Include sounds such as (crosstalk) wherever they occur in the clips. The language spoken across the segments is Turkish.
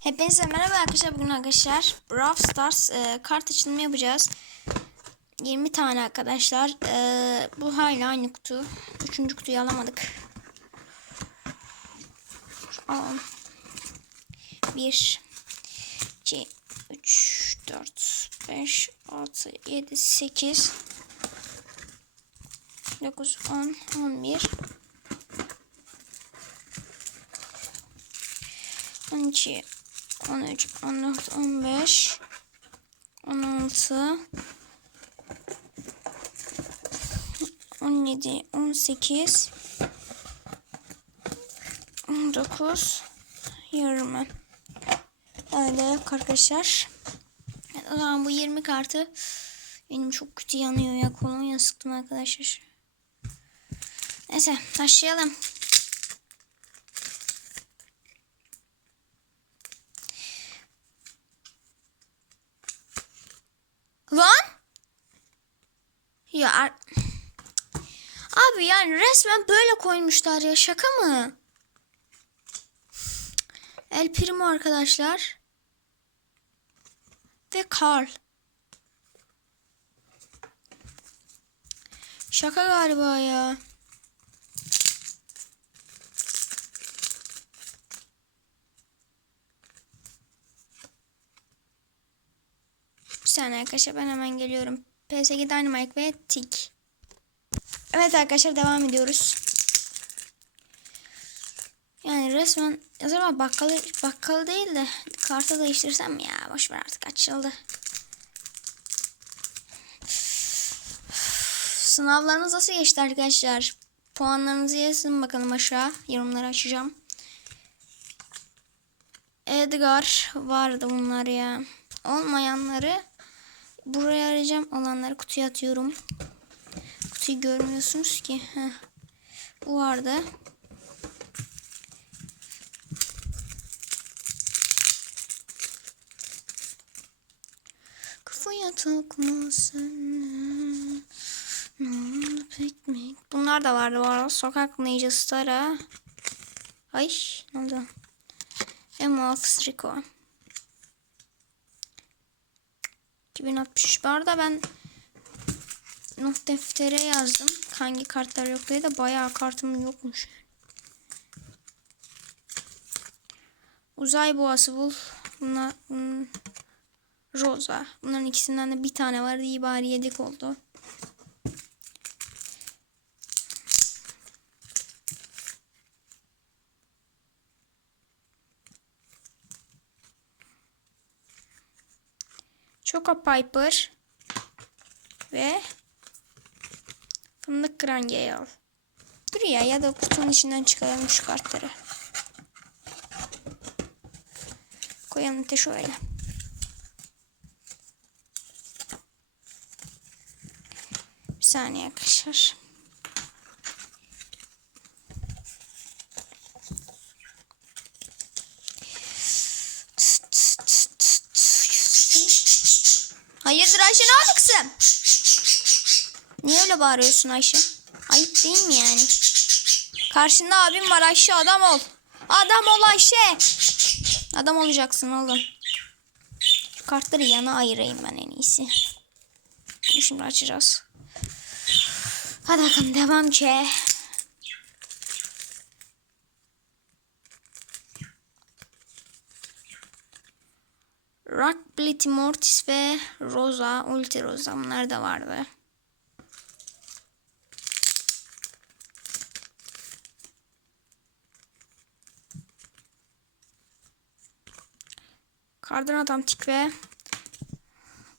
Hepinize merhaba arkadaşlar. Bugün arkadaşlar Brawl Stars e, kart açılımı yapacağız. 20 tane arkadaşlar. E, bu hala aynı kutu. Üçüncü kutuyu alamadık. Alalım. 1 2 3 4 5 6 7 8 9 10 11 12 13 14 15 16 17 18 19 20 Öyle arkadaşlar. Evet, o zaman bu 20 kartı benim çok kötü yanıyor ya. Kolonya sıktım arkadaşlar. Neyse başlayalım. Lan? Ya Abi yani resmen böyle koymuşlar ya şaka mı? El Primo arkadaşlar. Ve Carl. Şaka galiba ya. Bir saniye arkadaşlar ben hemen geliyorum. PSG Dynamite ve Tik. Evet arkadaşlar devam ediyoruz. Yani resmen acaba bakkalı bakkal değil de kartı değiştirsem ya boş ver artık açıldı. Sınavlarınız nasıl geçti arkadaşlar? Puanlarınızı yazın bakalım aşağı. Yorumları açacağım. Edgar vardı bunlar ya. Olmayanları buraya arayacağım. Olanları kutuya atıyorum. Kutuyu görmüyorsunuz ki. Heh. Bu vardı. Kafaya takma sen. Ne oldu pek? Bunlar da vardı bu arada. Sokak Ninja Star'a. Ay ne oldu? Emma Rico. 2063. Bu arada ben not deftere yazdım. Hangi kartlar yok diye de bayağı kartım yokmuş. Uzay boğası bul. Bunlar hmm, Rosa. Bunların ikisinden de bir tane vardı. İyi bari yedik oldu. Choco Piper ve Fındık Grange'yi al. Dur ya ya da kutunun içinden çıkaralım şu kartları. Koyalım da şöyle. Bir saniye arkadaşlar. Hayırdır Ayşe ne oldu kızım? Niye öyle bağırıyorsun Ayşe? Ayıp değil mi yani? Karşında abim var Ayşe adam ol. Adam ol Ayşe. Adam olacaksın oğlum. Şu kartları yana ayırayım ben en iyisi. Bunu Şimdi açacağız. Hadi bakalım devam ki. Blitty Mortis ve Rosa, Ulti Rosa bunlar da vardı. Kardan adam tik ve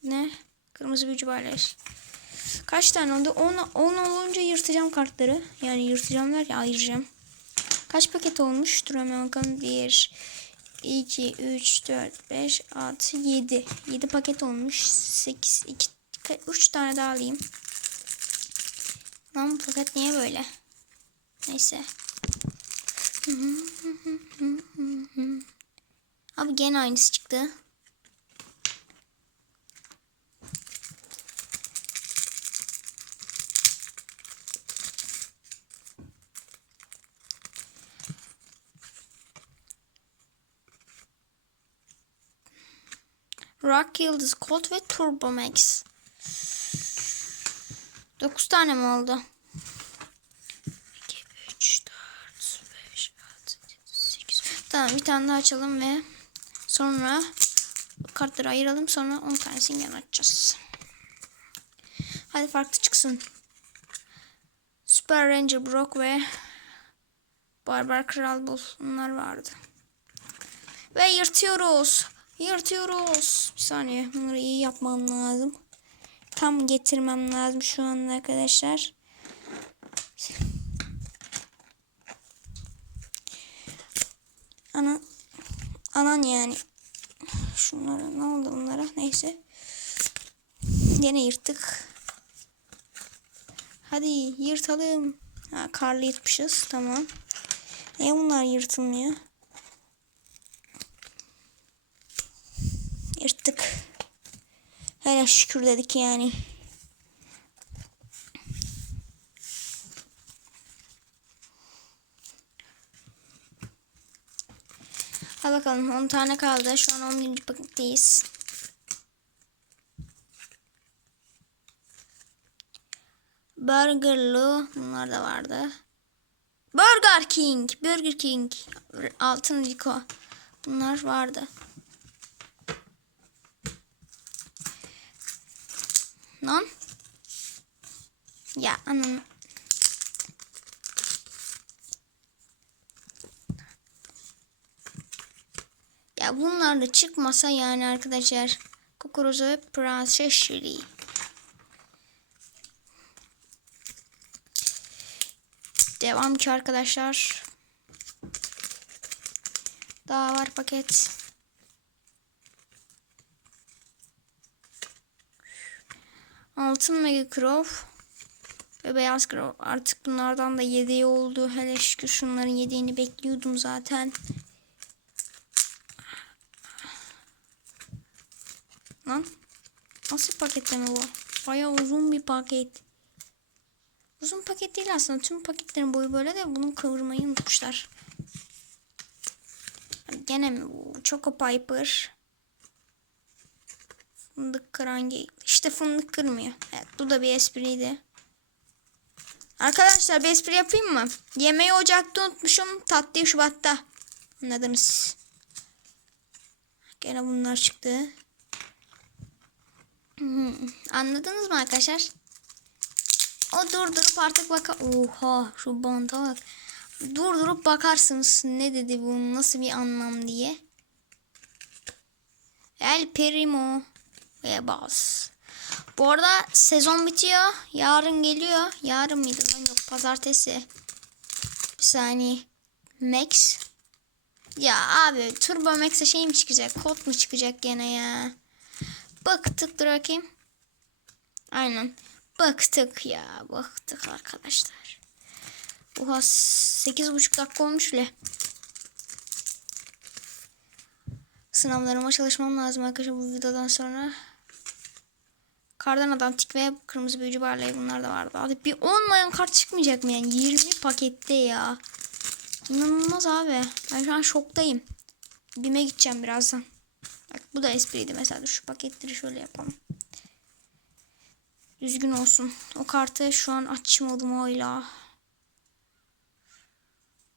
ne? Kırmızı büyücü barleş. Kaç tane oldu? 10, 10 olunca yırtacağım kartları. Yani yırtacağım der ayıracağım. Kaç paket olmuş? Dur hemen bakalım. 1, 2, 3, 4, 5, 6, 7. 7 paket olmuş. 8, 2, 3 tane daha alayım. Lan bu paket niye böyle? Neyse. (laughs) Abi gene aynısı çıktı. Rock Yıldız Colt ve Turbo Max. 9 tane mi oldu? 2, 3, 4, 5, 6, 7, 8. Tamam bir tane daha açalım ve sonra kartları ayıralım sonra 10 tanesini yan açacağız. Hadi farklı çıksın. Super Ranger Brock ve Barbar Kral Bull. Bunlar vardı. Ve yırtıyoruz. Yırtıyoruz. Bir saniye. Bunları iyi yapmam lazım. Tam getirmem lazım şu anda arkadaşlar. Ana anan yani. Şunlara ne oldu bunlara? Neyse. Yine yırttık. Hadi yırtalım. Ha, karlı yırtmışız. Tamam. Niye bunlar yırtılmıyor? Yırttık. Hele şükür dedik yani. Hadi bakalım 10 tane kaldı. Şu an 11. paketteyiz. Burgerlu bunlar da vardı. Burger King, Burger King, Altın Rico. Bunlar vardı. Lan. Ya anam. Ya bunlar da çıkmasa yani arkadaşlar. Kukuruzu ve Prenses Shirley. Devam ki arkadaşlar. Daha var paket. Altın Mega Crow ve Beyaz Crow. Artık bunlardan da yedeği oldu. Hele şükür şunların yedeğini bekliyordum zaten. Lan nasıl paketleme bu? Baya uzun bir paket. Uzun paket değil aslında. Tüm paketlerin boyu böyle de bunun kıvırmayı unutmuşlar. Gene mi bu? Choco Piper. Fındık kıran İşte fındık kırmıyor. Evet bu da bir espriydi. Arkadaşlar bir espri yapayım mı? Yemeği ocakta unutmuşum. Tatlıyı Şubat'ta. Anladınız. Gene bunlar çıktı. Hmm, Anladınız mı arkadaşlar? O durdurup artık baka... Oha şu banta bak. Durdurup bakarsınız ne dedi bu nasıl bir anlam diye. El Primo ve Bas. Bu arada sezon bitiyor. Yarın geliyor. Yarın mıydı yok pazartesi. Bir saniye. Max. Ya abi Turbo Max'e şey mi çıkacak? Kod mu çıkacak gene ya? Baktık dur bakayım. Aynen. Baktık ya. Baktık arkadaşlar. Oha 8,5 dakika olmuş bile. Sınavlarıma çalışmam lazım arkadaşlar bu videodan sonra. Kardan adam tik ve kırmızı büyücü barlayı bunlar da vardı. Abi bir olmayan kart çıkmayacak mı yani? 20 pakette ya. İnanılmaz abi. Ben şu an şoktayım. Bime gideceğim birazdan. Bak bu da espriydi mesela. Şu paketleri şöyle yapalım. Düzgün olsun. O kartı şu an açmadım hala.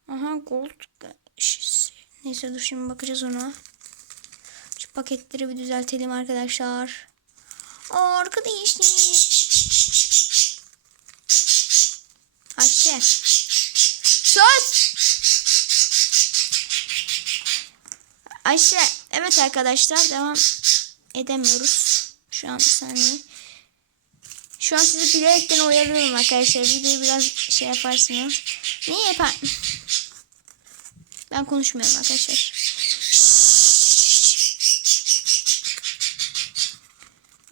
Aha gold. Neyse dur şimdi bakacağız ona. Şu paketleri bir düzeltelim arkadaşlar. Arkadaşlar. Ayşe. Sus. Ayşe. Evet arkadaşlar devam edemiyoruz. Şu an bir saniye. Şu an sizi bilerekten oyalıyorum arkadaşlar. Videoyu biraz şey yaparsınız. Niye yapar? Ben konuşmuyorum arkadaşlar.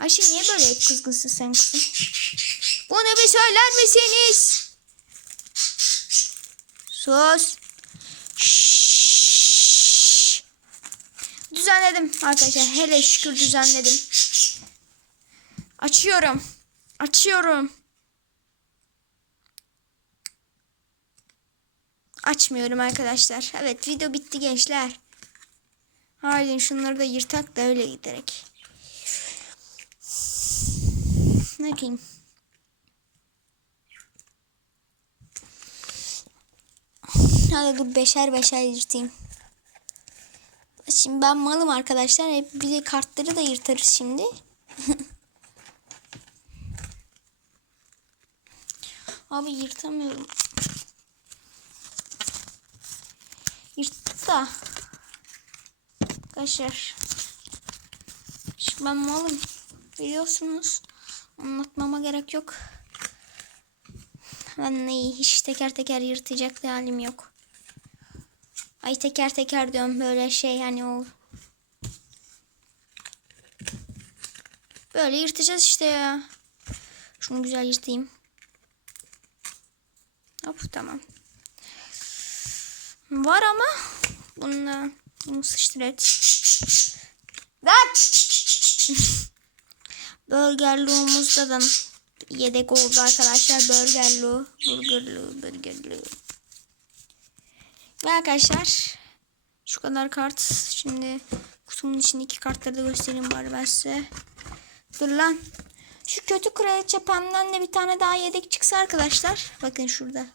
Ayşe niye böyle kızgınsın sen kızım? Bunu bir söyler misiniz? Sus. Düzenledim arkadaşlar. Hele şükür düzenledim. Açıyorum. Açıyorum. Açmıyorum arkadaşlar. Evet video bitti gençler. Haydi şunları da yırtak da öyle giderek. Diyeyim? Hadi dur beşer beşer yırtayım. Şimdi ben malım arkadaşlar. Hep bir de kartları da yırtarız şimdi. (laughs) Abi yırtamıyorum. Yırttık da. Arkadaşlar. Şimdi ben malım. Biliyorsunuz. Anlatmama gerek yok. Ben neyi hiç teker teker yırtacak bir halim yok. Ay teker teker diyorum böyle şey hani o. Böyle yırtacağız işte ya. Şunu güzel yırtayım. Hop tamam. Var ama bununla bunu sıçtır et. Lan! Burgerluğumuzda da yedek oldu arkadaşlar. Burgerlu, burgerlu, burgerlu. Ve arkadaşlar şu kadar kart. Şimdi kutumun içindeki kartları da göstereyim bari ben size. Dur lan. Şu kötü kraliçe pemden de bir tane daha yedek çıksa arkadaşlar. Bakın şurada.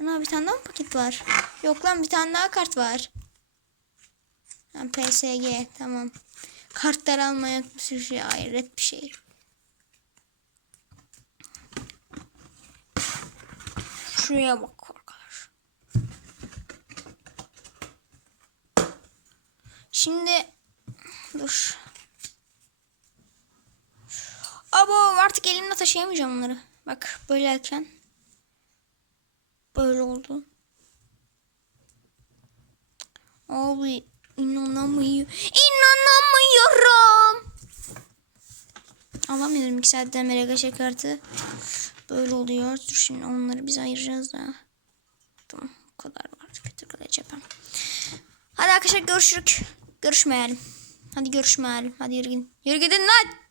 Ana bir tane daha mı paket var? Yok lan bir tane daha kart var. Ha, PSG tamam. Kartlar almaya bir şey hayret bir şey. Şuraya bak arkadaş. Şimdi dur. Abo artık elimle taşıyamayacağım onları. Bak böyleyken. Böyle oldu. Abi inanamıyorum. İnanamıyorum. Alamıyorum iki saatten beri kartı. Böyle oluyor. Dur şimdi onları biz ayıracağız da. Tamam bu kadar var. Kötü kadar cephem. Hadi arkadaşlar görüşürük. Görüşmeyelim. Hadi görüşmeyelim. Hadi yürü gidin. Yürü gidin lan.